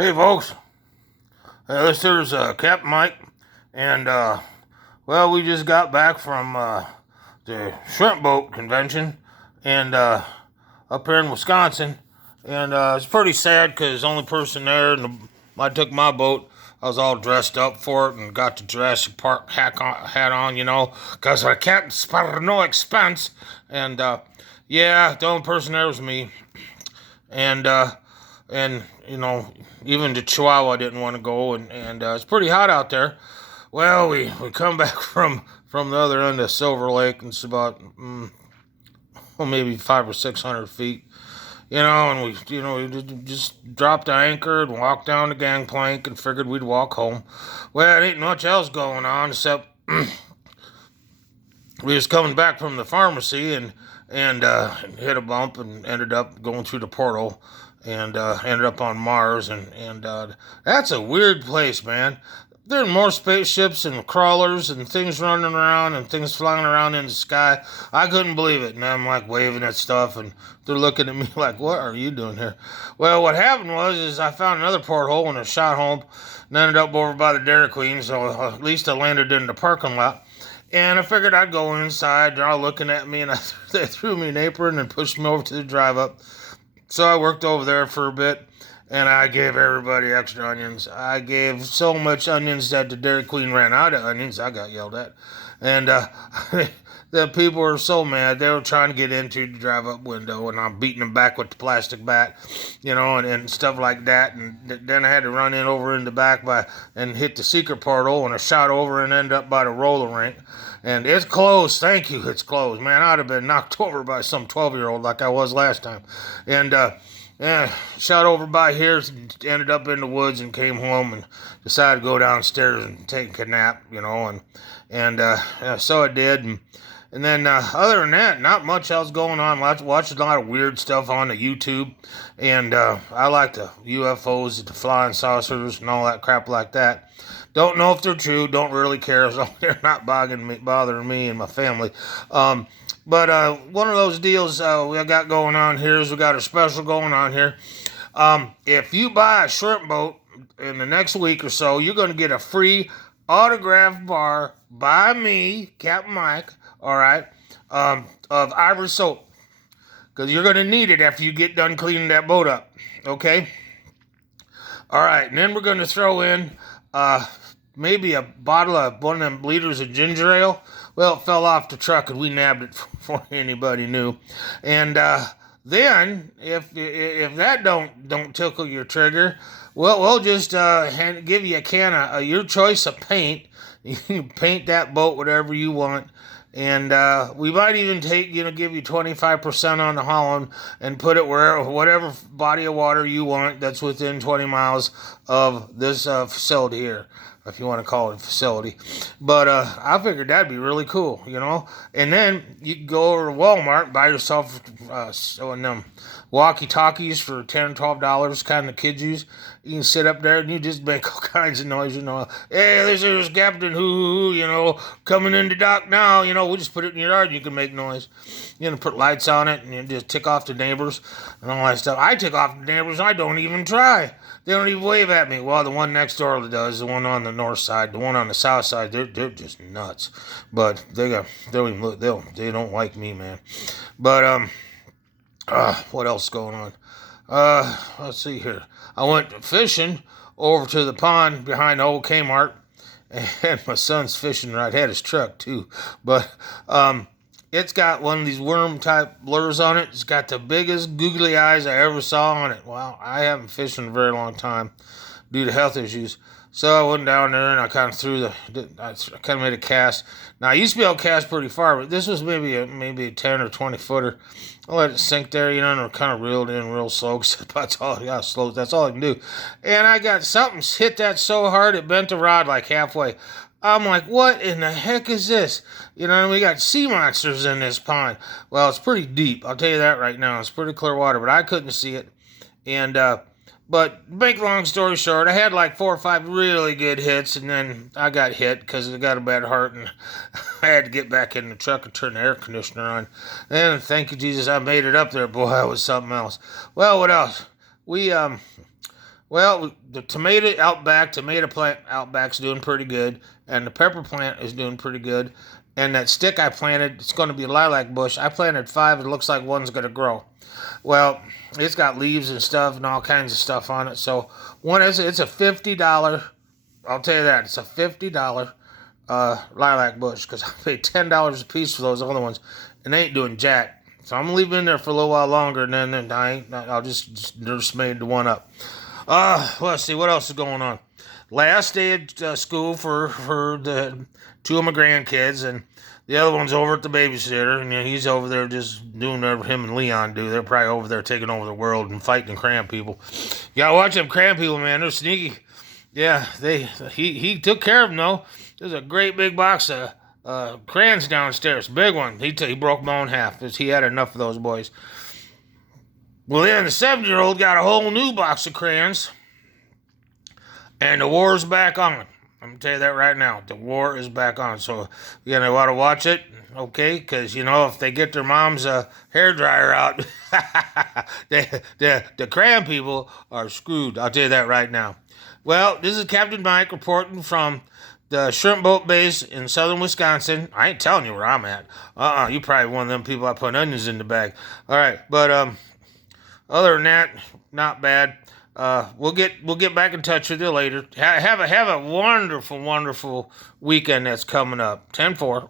Hey, folks. This here's Captain Mike, and we just got back from the shrimp boat convention, and up here in Wisconsin, and it's pretty sad because the only person there, and I took my boat. I was all dressed up for it and got the Jurassic Park hat on, because I can't spare no expense. And yeah, the only person there was me, and even the Chihuahua didn't want to go, and it's pretty hot out there. Well, we come back from the other end of Silver Lake, and it's about maybe 500 or 600 feet, and we just dropped the anchor and walked down the gangplank and figured we'd walk home. Well, there ain't much else going on except we was coming back from the pharmacy and hit a bump and ended up going through the portal and ended up on Mars and that's a weird place, man. There are more spaceships and crawlers and things running around and things flying around in the sky. I couldn't believe it, and I'm like waving at stuff, and they're looking at me like, "What are you doing here?" Well, what happened was I found another porthole and I shot home, and ended up over by the Dairy Queen. So at least I landed in the parking lot. And I figured I'd go inside. They're all looking at me, and they threw me an apron and pushed me over to the drive up. So I worked over there for a bit, and I gave everybody extra onions. I gave so much onions that the Dairy Queen ran out of onions. I got yelled at. And the people were so mad. They were trying to get into the drive-up window, and I'm beating them back with the plastic bat, and stuff like that. And then I had to run over in the back and hit the secret portal, and I shot over and ended up by the roller rink. And it's closed. Thank you. It's closed. Man, I'd have been knocked over by some 12-year-old like I was last time. And yeah, shot over by here, ended up in the woods and came home and decided to go downstairs and take a nap, so I did. And then other than that, not much else going on. Watched a lot of weird stuff on the YouTube, and I like the UFOs, the flying saucers, and all that crap like that. Don't know if they're true. Don't really care as long as they're not bothering me and my family. But one of those deals we got going on here is we got a special going on here. If you buy a shrimp boat in the next week or so, you're going to get a free autograph bar by me, Captain Mike, all right, of Ivory soap. Because you're going to need it after you get done cleaning that boat up, okay? All right, and then we're going to throw in maybe a bottle of one of them liters of ginger ale. Well, it fell off the truck and we nabbed it before anybody knew. And then, if that don't tickle your trigger, well, we'll just give you a can of your choice of paint. You can paint that boat whatever you want. And we might even give you 25% on the hauling and put it whatever body of water you want that's within 20 miles of this facility here, if you want to call it a facility. But I figured that'd be really cool, And then you can go over to Walmart, buy yourself one of them walkie-talkies for $10 or $12, kind of kids use. You can sit up there and you just make all kinds of noise, Hey, this is Captain Who, coming into dock now, we'll just put it in your yard and you can make noise. Put lights on it and you just tick off the neighbors and all that stuff. I tick off the neighbors, I don't even try. They don't even wave at me. Well, the one next door does, the one on the north side, the one on the south side, they're just nuts. But they don't like me, man. But what else is going on? Let's see here. I went fishing over to the pond behind the old Kmart, and my son's fishing right at his truck too. But it's got one of these worm-type lures on it. It's got the biggest googly eyes I ever saw on it. Wow, I haven't fished in a very long time due to health issues. So I went down there and I kind of made a cast. Now I used to be able to cast pretty far, but this was maybe a 10 or 20 footer. I let it sink there, and it kind of reeled in real slow. Cause that's all I got, slow. That's all I can do. And I got something hit that so hard it bent the rod like halfway. I'm like, what in the heck is this? And we got sea monsters in this pond. Well, it's pretty deep. I'll tell you that right now. It's pretty clear water, but I couldn't see it. And But make long story short, I had like 4 or 5 really good hits, and then I got hit because I got a bad heart, and I had to get back in the truck and turn the air conditioner on. And thank you, Jesus, I made it up there. Boy, that was something else. Well, what else? We Well, the tomato plant Outback's doing pretty good, and the pepper plant is doing pretty good. And that stick I planted, it's going to be a lilac bush. I planted 5. It looks like one's going to grow. Well, it's got leaves and stuff and all kinds of stuff on it. So it's a $50. I'll tell you that it's a $50 lilac bush because I paid $10 a piece for those other ones, and they ain't doing jack. So I'm gonna leave it in there for a little while longer, and then I'll just made the one up. Let's see what else is going on. Last day at school for the 2 of my grandkids, and the other one's over at the babysitter, and he's over there just doing whatever him and Leon do. They're probably over there taking over the world and fighting cram people. You gotta watch them cram people, man. They're sneaky. Yeah, he took care of them though. There's a great big box of crayons downstairs, big one. He broke my own half because he had enough of those boys. Well, then the 7-year-old got a whole new box of crayons, and the war's back on. I'm gonna tell you that right now. The war is back on. So you know, want to watch it, okay? Because if they get their mom's hair dryer out, the crayon people are screwed. I'll tell you that right now. Well, this is Captain Mike reporting from the shrimp boat base in southern Wisconsin. I ain't telling you where I'm at. You probably one of them people I put onions in the bag. All right, but other than that, not bad. We'll get back in touch with you later. Have a wonderful weekend that's coming up. 10-4.